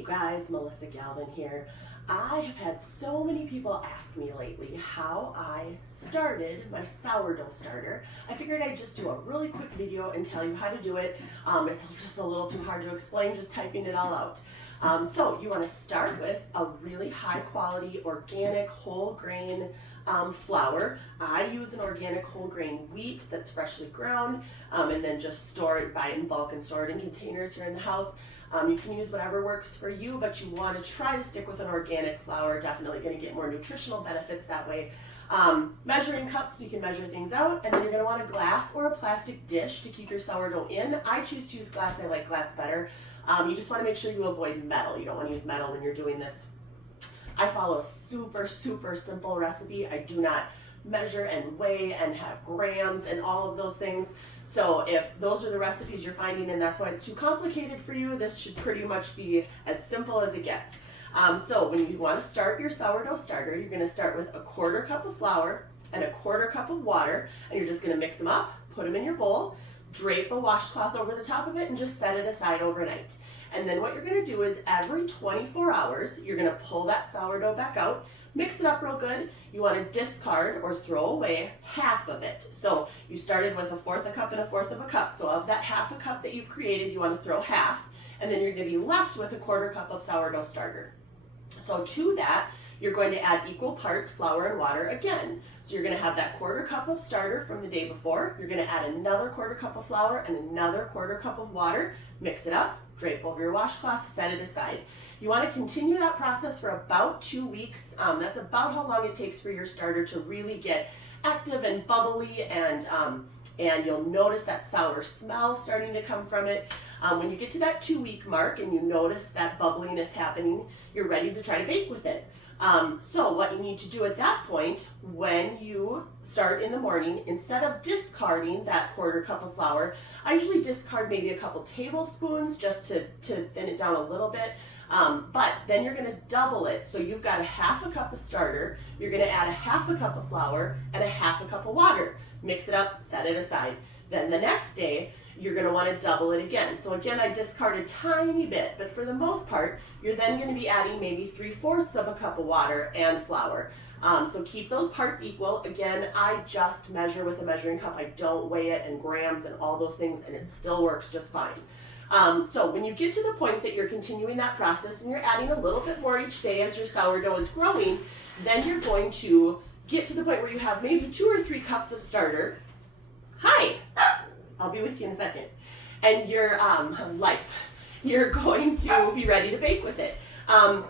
Hey guys, Melissa Galvin here. I have had so many people ask me lately how I started my sourdough starter. I figured I'd just do a really quick video and tell you how to do it. It's just a little too hard to explain just typing it all out. So you want to start with a really high quality organic whole grain flour. I use an organic whole grain wheat that's freshly ground, and then just store it, buy it in bulk and store it in containers here in the house. You can use whatever works for you, but you want to try to stick with an organic flour. Definitely going to get more nutritional benefits that way. Measuring cups, so you can measure things out, and then you're going to want a glass or a plastic dish to keep your sourdough in. I choose to use glass. I like glass better. You just want to make sure you avoid metal. You don't want to use metal when you're doing this. I follow a super simple recipe. I do not measure and weigh and have grams and all of those things. So if those are the recipes you're finding and that's why it's too complicated for you, this should pretty much be as simple as it gets. So when you want to start your sourdough starter, you're going to start with a 1/4 cup of flour and a 1/4 cup of water, and you're just going to mix them up, put them in your bowl, drape a washcloth over the top of it, and just set it aside overnight. And then what you're going to do is every 24 hours, you're going to pull that sourdough back out, mix it up real good. You want to discard or throw away half of it. So you started with 1/4 cup and 1/4 cup. So of that 1/2 cup that you've created, you want to throw half, and then you're going to be left with a 1/4 cup of sourdough starter. So to that, you're going to add equal parts flour and water again. So you're going to have that 1/4 cup of starter from the day before. You're going to add another 1/4 cup of flour and another 1/4 cup of water. Mix it up, drape over your washcloth, set it aside. You want to continue that process for about 2 weeks. That's about how long it takes for your starter to really get active and bubbly, and you'll notice that sour smell starting to come from it. When you get to that 2-week mark and you notice that bubbliness happening, you're ready to try to bake with it. So what you need to do at that point, when you start in the morning, instead of discarding that 1/4 cup of flour, I usually discard maybe a couple tablespoons just to thin it down a little bit. But then you're going to double it. So you've got a 1/2 cup of starter, you're going to add a 1/2 cup of flour and a 1/2 cup of water. Mix it up, set it aside. Then the next day, you're going to want to double it again. So again, I discard a tiny bit, but for the most part, you're then going to be adding maybe 3/4 of a cup of water and flour. So keep those parts equal. Again, I just measure with a measuring cup. I don't weigh it and grams and all those things, and it still works just fine. So when you get to the point that you're continuing that process and you're adding a little bit more each day as your sourdough is growing, then you're going to get to the point where you have maybe 2 or 3 cups of starter. Hi, I'll be with you in a second. And your you're going to be ready to bake with it.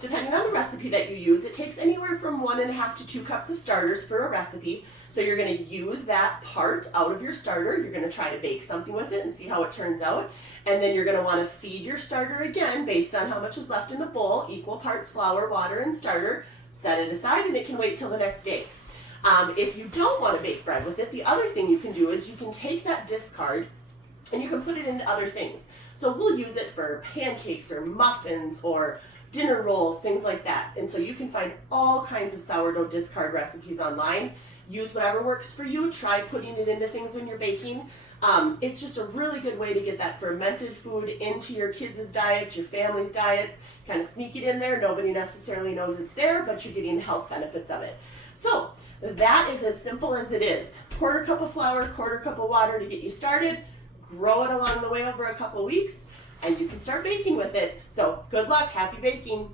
Depending on the recipe that you use, it takes anywhere from 1.5 to 2 cups of starters for a recipe. So you're going to use that part out of your starter. You're going to try to bake something with it and see how it turns out. And then you're going to want to feed your starter again based on how much is left in the bowl, equal parts flour, water, and starter. Set it aside and it can wait till the next day. If you don't want to bake bread with it, the other thing you can do is you can take that discard and you can put it into other things. So we'll use it for pancakes or muffins or dinner rolls, things like that. And so you can find all kinds of sourdough discard recipes online. Use whatever works for you. Try putting it into things when you're baking. It's just a really good way to get that fermented food into your kids' diets, your family's diets. Kind of sneak it in there. Nobody necessarily knows it's there, but you're getting the health benefits of it. So that is as simple as it is. 1/4 cup of flour, 1/4 cup of water to get you started. Grow it along the way over a couple weeks, and you can start baking with it. So good luck, happy baking.